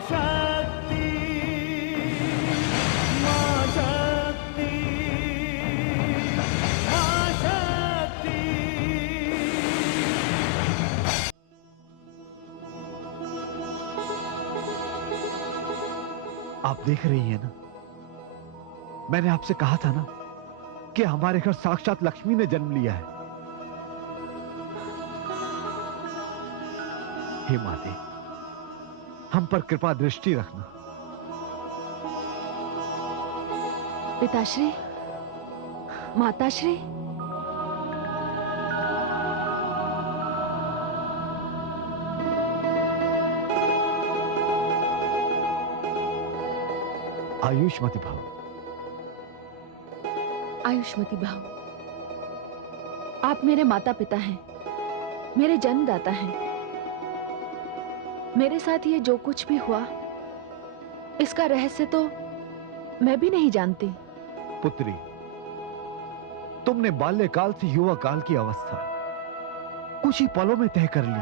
शक्ति, मां शक्ति, मां शक्ति। आप देख रही हैं ना, मैंने आपसे कहा था ना कि हमारे घर साक्षात लक्ष्मी ने जन्म लिया है। हे माते, हम पर कृपा दृष्टि रखना। पिताश्री, माताश्री, आयुष्मती भाव। आयुष्मती भाव। आप मेरे माता पिता हैं, मेरे जन्मदाता हैं। मेरे साथ ये जो कुछ भी हुआ, इसका रहस्य तो मैं भी नहीं जानती। पुत्री, तुमने बाल्यकाल से युवा काल की अवस्था कुछ ही पलों में तय कर ली।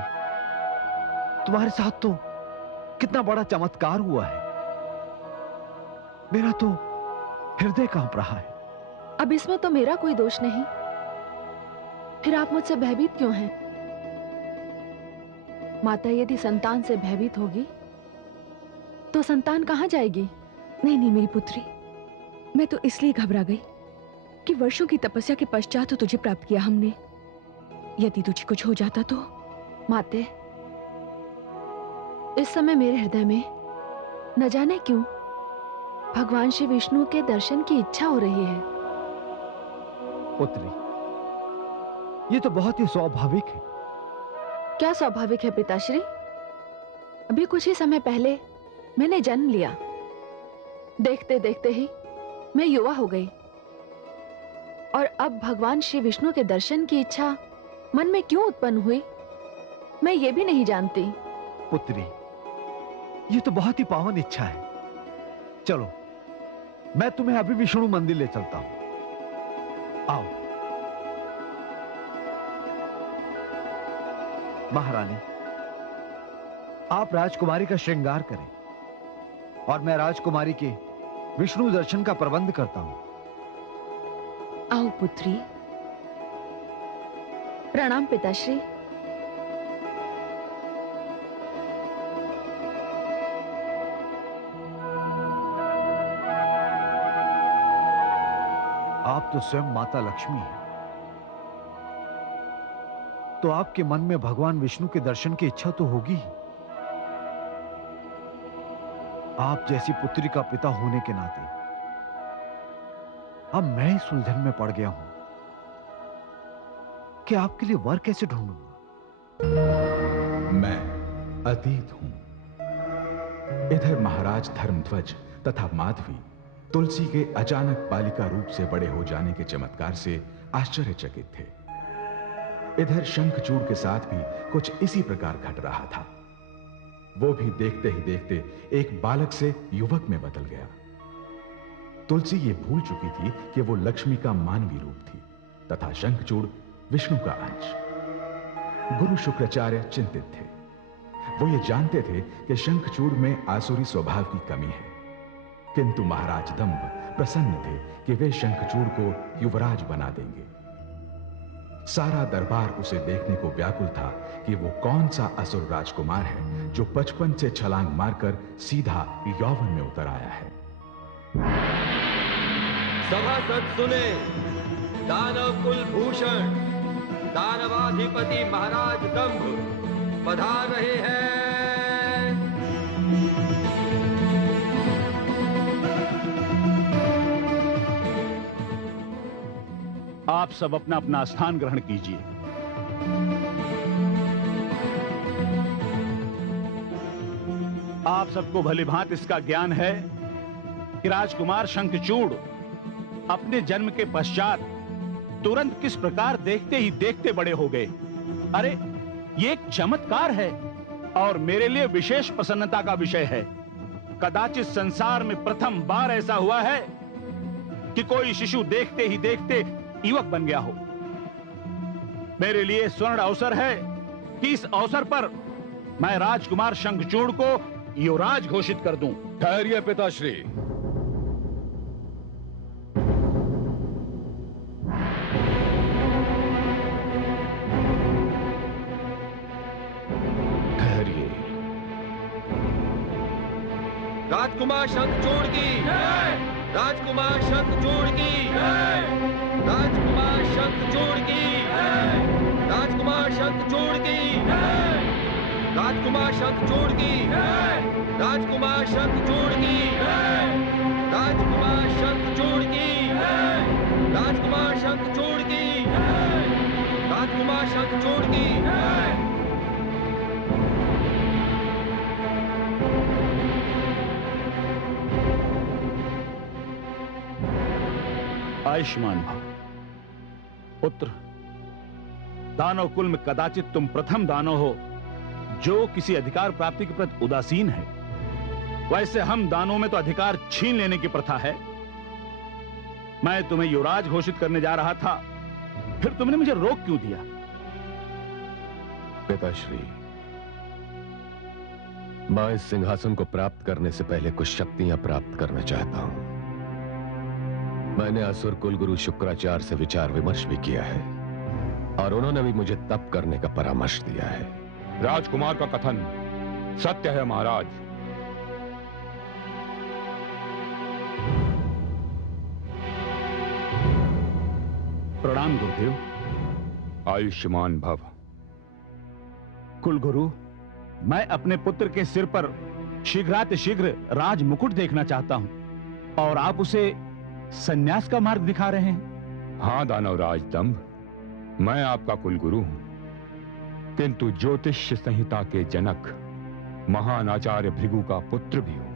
तुम्हारे साथ तो कितना बड़ा चमत्कार हुआ है। मेरा तो हृदय कांप रहा है। अब इसमें तो मेरा कोई दोष नहीं, फिर आप मुझसे भयभीत क्यों हैं? माता यदि संतान से भयभीत होगी तो संतान कहां जाएगी? नहीं नहीं मेरी पुत्री, मैं तो इसलिए घबरा गई कि वर्षों की तपस्या के पश्चात तो तुझे प्राप्त किया हमने। यदि तुझे कुछ हो जाता तो। माते, इस समय मेरे हृदय में न जाने क्यों भगवान श्री विष्णु के दर्शन की इच्छा हो रही है। पुत्री, ये तो बहुत ही स्वाभाविक है। क्या स्वाभाविक है पिताश्री? अभी कुछ ही समय पहले मैंने जन्म लिया, देखते देखते ही मैं युवा हो गई, और अब भगवान श्री विष्णु के दर्शन की इच्छा मन में क्यों उत्पन्न हुई, मैं ये भी नहीं जानती। पुत्री, ये तो बहुत ही पावन इच्छा है। चलो, मैं तुम्हें अभी विष्णु मंदिर ले चलता हूं। आओ। महारानी, आप राजकुमारी का श्रृंगार करें और मैं राजकुमारी के विष्णु दर्शन का प्रबंध करता हूं। आओ पुत्री। प्रणाम पिताश्री। आप तो स्वयं माता लक्ष्मी हैं, तो आपके मन में भगवान विष्णु के दर्शन की इच्छा तो होगी ही। आप जैसी पुत्री का पिता होने के नाते अब मैं इस उलझन में पड़ गया हूं कि आपके लिए वर कैसे ढूंढूंगा। मैं अतीत हूं। इधर महाराज धर्मध्वज तथा माधवी तुलसी के अचानक बालिका रूप से बड़े हो जाने के चमत्कार से आश्चर्यचकित थे। इधर शंखचूड़ के साथ भी कुछ इसी प्रकार घट रहा था। वो भी देखते ही देखते एक बालक से युवक में बदल गया। तुलसी ये भूल चुकी थी कि वो लक्ष्मी का मानवी रूप थी तथा शंखचूड़ विष्णु का अंश। गुरु शुक्राचार्य चिंतित थे। वो ये जानते थे कि शंखचूड़ में आसुरी स्वभाव की कमी है, किंतु महाराज दंभ प्रसन्न थे कि वे शंखचूड़ को युवराज बना देंगे। सारा दरबार उसे देखने को व्याकुल था कि वो कौन सा असुर राजकुमार है जो बचपन से छलांग मारकर सीधा यौवन में उतर आया है। सभासद सुने, दानव कुल भूषण दानवाधिपति महाराज दंभ पधार रहे हैं। आप सब अपना अपना स्थान ग्रहण कीजिए। आप सबको भलीभांति इसका ज्ञान है कि राजकुमार शंखचूड़ अपने जन्म के पश्चात तुरंत किस प्रकार देखते ही देखते बड़े हो गए। अरे, ये एक चमत्कार है और मेरे लिए विशेष प्रसन्नता का विषय है। कदाचित संसार में प्रथम बार ऐसा हुआ है कि कोई शिशु देखते ही देखते युवक बन गया हो। मेरे लिए स्वर्ण अवसर है कि इस अवसर पर मैं राजकुमार शंखचूड़ को युवराज घोषित कर दूं। ठहरिए पिताश्री। ठहरिए। राजकुमार शंखचूड़ की राजकुमार शंखचूड़ की राजकुमार शंखचूड़ की राजकुमार शंखचूड़ की राजकुमार शंखचूड़ की राजकुमार शंखचूड़ की राजकुमार शंखचूड़ की राजकुमार शंखचूड़ की राजकुमार शंखचूड़ की आयुष्मान भव। पुत्र, दानव कुल में कदाचित तुम प्रथम दानव हो जो किसी अधिकार प्राप्ति के प्रति उदासीन है। वैसे हम दानवों में तो अधिकार छीन लेने की प्रथा है। मैं तुम्हें युवराज घोषित करने जा रहा था, फिर तुमने मुझे रोक क्यों दिया? पिताश्री, मैं इस सिंहासन को प्राप्त करने से पहले कुछ शक्तियां प्राप्त करना चाहता हूं। मैंने असुर कुलगुरु शुक्राचार्य से विचार विमर्श भी किया है और उन्होंने भी मुझे तप करने का परामर्श दिया है। राजकुमार का कथन सत्य है महाराज। प्रणाम गुरुदेव। आयुष्मान भव। कुलगुरु, मैं अपने पुत्र के सिर पर शीघ्रातिशीघ्र राज मुकुट देखना चाहता हूं और आप उसे संन्यास का मार्ग दिखा रहे हैं। हाँ दानवराज दंभ, मैं आपका कुलगुरु हूं, किंतु ज्योतिष संहिता के जनक महान आचार्य भृगु का पुत्र भी हूं।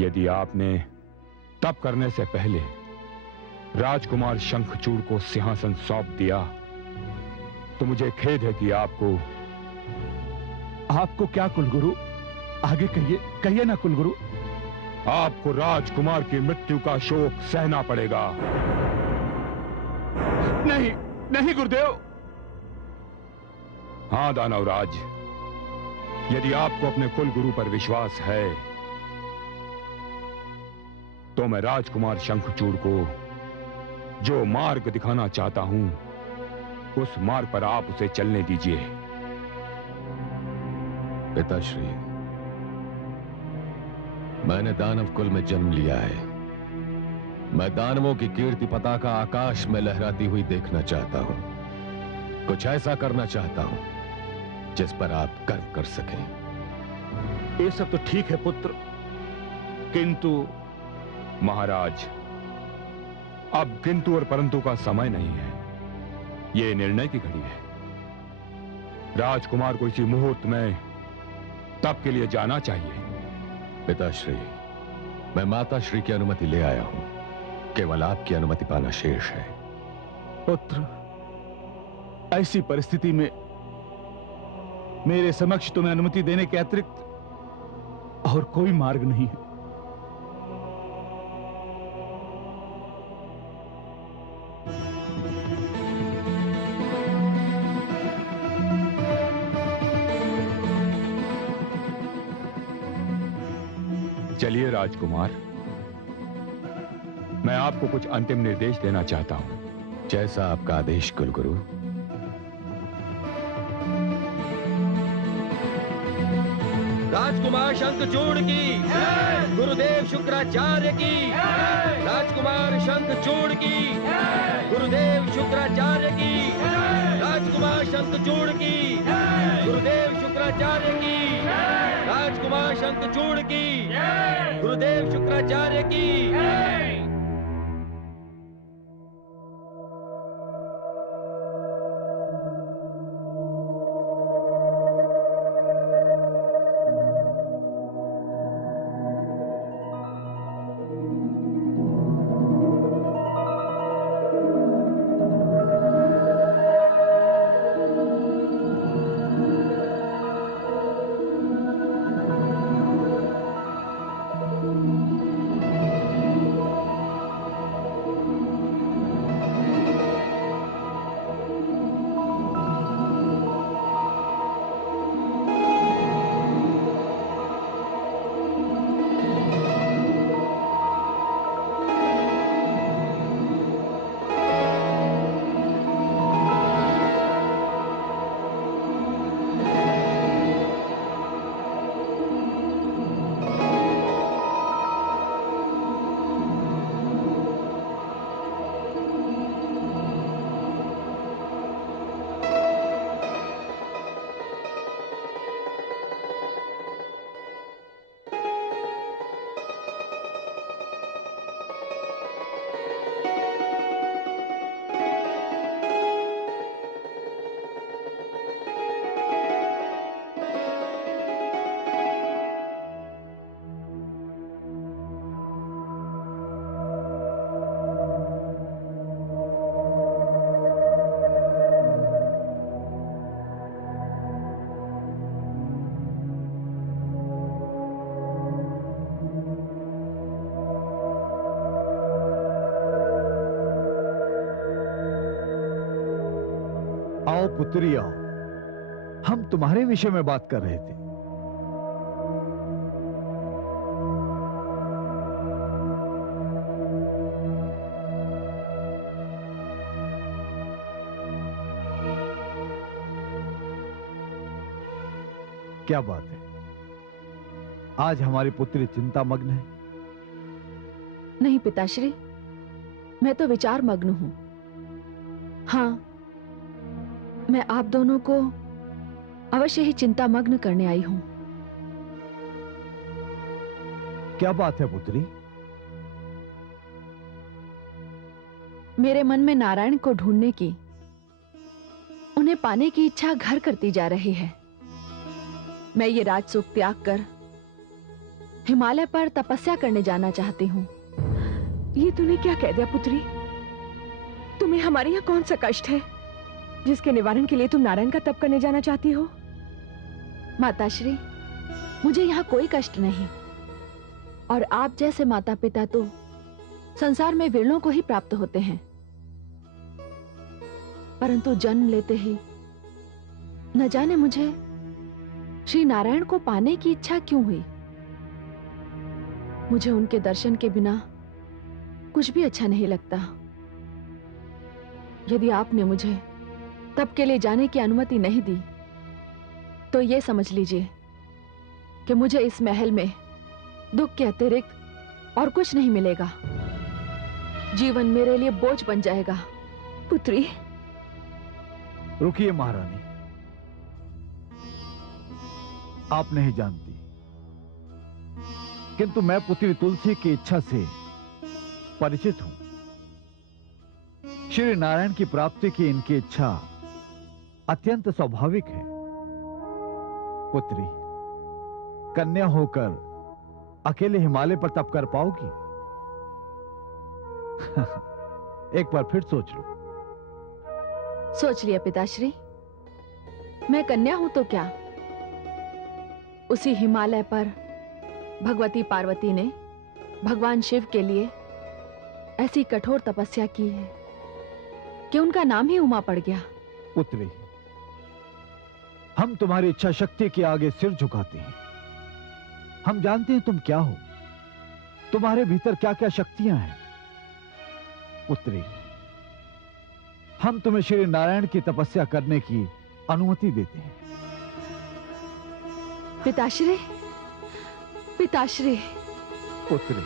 यदि आपने तप करने से पहले राजकुमार शंखचूड़ को सिंहासन सौंप दिया तो मुझे खेद है कि आपको क्या कुलगुरु? आगे कहिए, कहिए ना कुलगुरु। आपको राजकुमार की मृत्यु का शोक सहना पड़ेगा। नहीं, नहीं गुरुदेव। हाँ दानवराज, यदि आपको अपने कुलगुरु पर विश्वास है तो मैं राजकुमार शंखचूड़ को जो मार्ग दिखाना चाहता हूं उस मार्ग पर आप उसे चलने दीजिए। पिताश्री, मैंने दानव कुल में जन्म लिया है। मैं दानवों की कीर्ति पताका आकाश में लहराती हुई देखना चाहता हूं। कुछ ऐसा करना चाहता हूं जिस पर आप गर्व कर सकें। ये सब तो ठीक है पुत्र, किंतु महाराज, अब किंतु और परंतु का समय नहीं है। यह निर्णय की घड़ी है। राजकुमार को इसी मुहूर्त में तप के लिए जाना चाहिए। पिताश्री, मैं माताश्री की अनुमति ले आया हूं। केवल आपकी अनुमति पाना शेष है। पुत्र, ऐसी परिस्थिति में मेरे समक्ष तुम्हें अनुमति देने के अतिरिक्त और कोई मार्ग नहीं है। चलिए राजकुमार, मैं आपको कुछ अंतिम निर्देश देना चाहता हूं। जैसा आपका आदेश कुलगुरु। राजकुमार शंखचूड़ की गुरुदेव शुक्राचार्य की राजकुमार शंखचूड़ की गुरुदेव शुक्राचार्य की राजकुमार शंखचूड़ की गुरुदेव शुक्राचार्य की राजकुमार शंखचूड़ की गुरुदेव शुक्राचार्य की। आओ पुत्री आओ, हम तुम्हारे विषय में बात कर रहे थे। क्या बात है, आज हमारी पुत्री चिंतामग्न है? नहीं पिताश्री, मैं तो विचार मग्न हूं। हाँ, मैं आप दोनों को अवश्य ही चिंता मग्न करने आई हूं। क्या बात है पुत्री? मेरे मन में नारायण को ढूंढने की, उन्हें पाने की इच्छा घर करती जा रही है। मैं ये राजसुख त्याग कर हिमालय पर तपस्या करने जाना चाहती हूँ। ये तूने क्या कह दिया पुत्री? तुम्हें हमारे यहाँ कौन सा कष्ट है जिसके निवारण के लिए तुम नारायण का तप करने जाना चाहती हो? माताश्री, मुझे यहाँ कोई कष्ट नहीं, और आप जैसे माता पिता तो संसार में विरलों को ही प्राप्त होते हैं, परंतु जन्म लेते ही न जाने मुझे श्री नारायण को पाने की इच्छा क्यों हुई। मुझे उनके दर्शन के बिना कुछ भी अच्छा नहीं लगता। यदि आपने मुझे तप के लिए जाने की अनुमति नहीं दी, तो यह समझ लीजिए कि मुझे इस महल में दुख के अतिरिक्त और कुछ नहीं मिलेगा। जीवन मेरे लिए बोझ बन जाएगा। पुत्री, रुकिए महारानी, आप नहीं जानती, किंतु मैं पुत्री तुलसी की इच्छा से परिचित हूं। श्री नारायण की प्राप्ति की इनकी इच्छा अत्यंत स्वाभाविक है। पुत्री, कन्या होकर अकेले हिमालय पर तप कर पाओगी? एक बार फिर सोच लो। सोच लिया पिताश्री। मैं कन्या हूं तो क्या, उसी हिमालय पर भगवती पार्वती ने भगवान शिव के लिए ऐसी कठोर तपस्या की है कि उनका नाम ही उमा पड़ गया। पुत्री, हम तुम्हारी इच्छा शक्ति के आगे सिर झुकाते हैं। हम जानते हैं तुम क्या हो, तुम्हारे भीतर क्या क्या शक्तियां हैं। पुत्री, हम तुम्हें श्री नारायण की तपस्या करने की अनुमति देते हैं। पिताश्री, पिताश्री। पुत्री,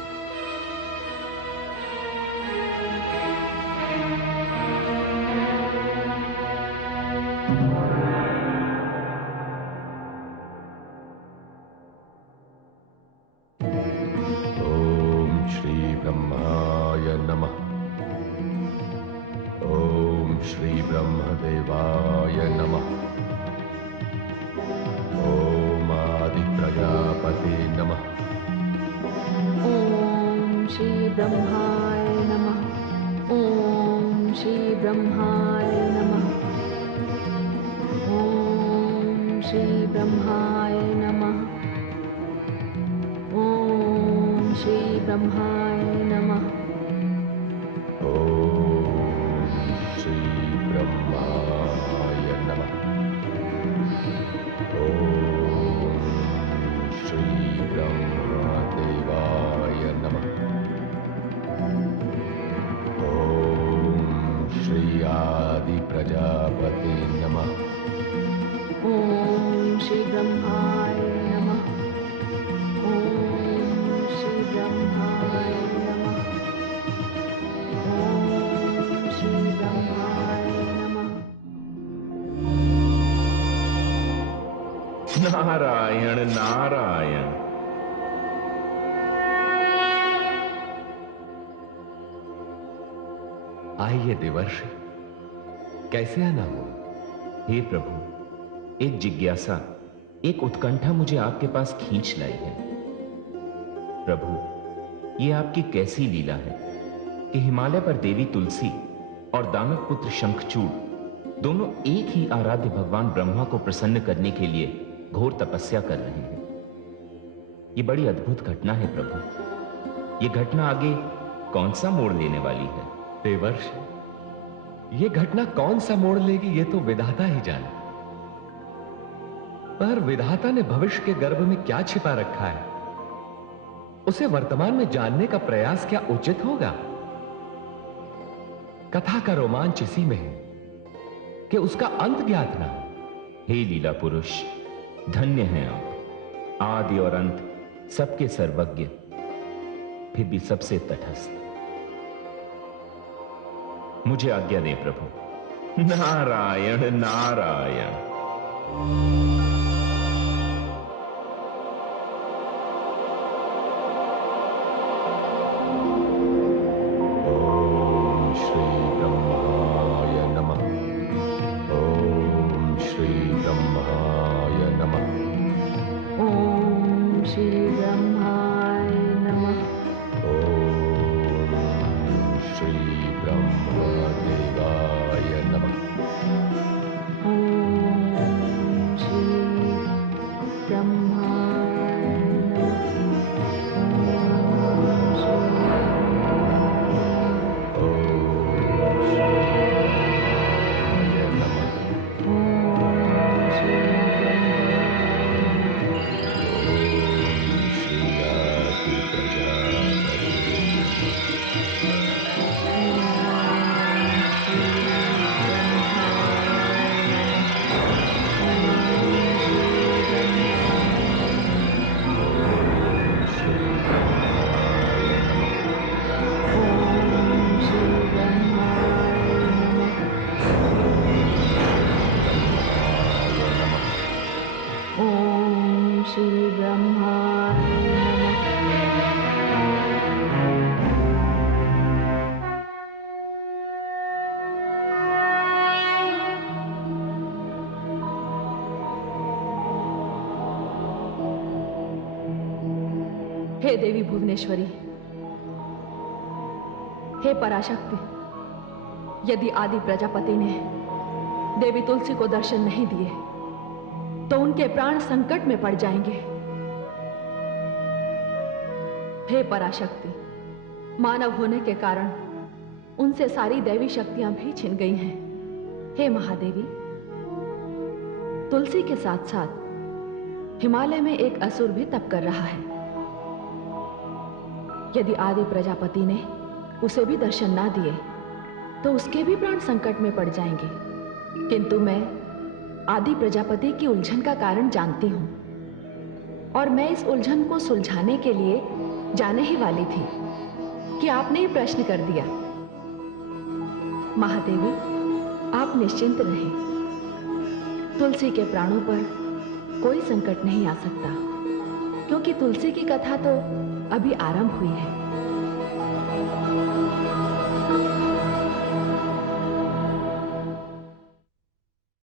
ओम श्री ब्रह्माय नमः। ओम श्री ब्रह्मदेवाय नमः। ओम आदि प्रजापते नमः। ओम श्री ब्रह्माय नमः। ओम श्री ब्रह्माय नमः। ओम श्री ब्रह्माय नमः। ओम श्री ब्रह्माय नमः। ओम श्री ब्रह्माय नमः। ओम श्री ब्रह्मदेवाय नमः। ओम श्री आदि प्रजापते नमः। ओम श्री ब्रह्माय नमः। ओम श्री ब्रह्माय नमः। ओम श्री ब्रह्माय नमः। नारायण नारायण। आइए देवर्षि, कैसे आना हो? हे प्रभु, एक जिज्ञासा, एक उत्कंठा मुझे आपके पास खींच लाई है। प्रभु, ये आपकी कैसी लीला है कि हिमालय पर देवी तुलसी और दानव पुत्र शंखचूड़ दोनों एक ही आराध्य भगवान ब्रह्मा को प्रसन्न करने के लिए घोर तपस्या कर रहे हैं। ये बड़ी अद्भुत घटना है प्रभु। ये घटना आगे कौन सा मोड़ लेने वाली है? देवर्षि, ये घटना कौन सा मोड़ लेगी ये तो विधाता ही जाने। पर विधाता ने भविष्य के गर्भ में क्या छिपा रखा है, उसे वर्तमान में जानने का प्रयास क्या उचित होगा? कथा का रोमांच इसी में है कि उसका अंत ज्ञात ना हो। हे लीला पुरुष, धन्य हैं आप, आदि और अंत सबके सर्वज्ञ, फिर भी सबसे तटस्थ। मुझे आज्ञा दे प्रभु। नारायण नारायण। हे देवी भुवनेश्वरी, हे पराशक्ति, यदि आदि प्रजापति ने देवी तुलसी को दर्शन नहीं दिए तो उनके प्राण संकट में पड़ जाएंगे। हे पराशक्ति, मानव होने के कारण उनसे सारी दैवी शक्तियां भी छिन गई हैं। हे महादेवी, तुलसी के साथ साथ हिमालय में एक असुर भी तप कर रहा है। यदि आदि प्रजापति ने उसे भी दर्शन ना दिए तो उसके भी प्राण संकट में पड़ जाएंगे। किंतु मैं आदि प्रजापति की उलझन का कारण जानती हूं और मैं इस उलझन को सुलझाने के लिए जाने ही वाली थी कि आपने ये प्रश्न कर दिया। महादेवी, आप निश्चिंत रहें, तुलसी के प्राणों पर कोई संकट नहीं आ सकता, क्योंकि तुलसी की कथा तो अभी आरंभ हुई है।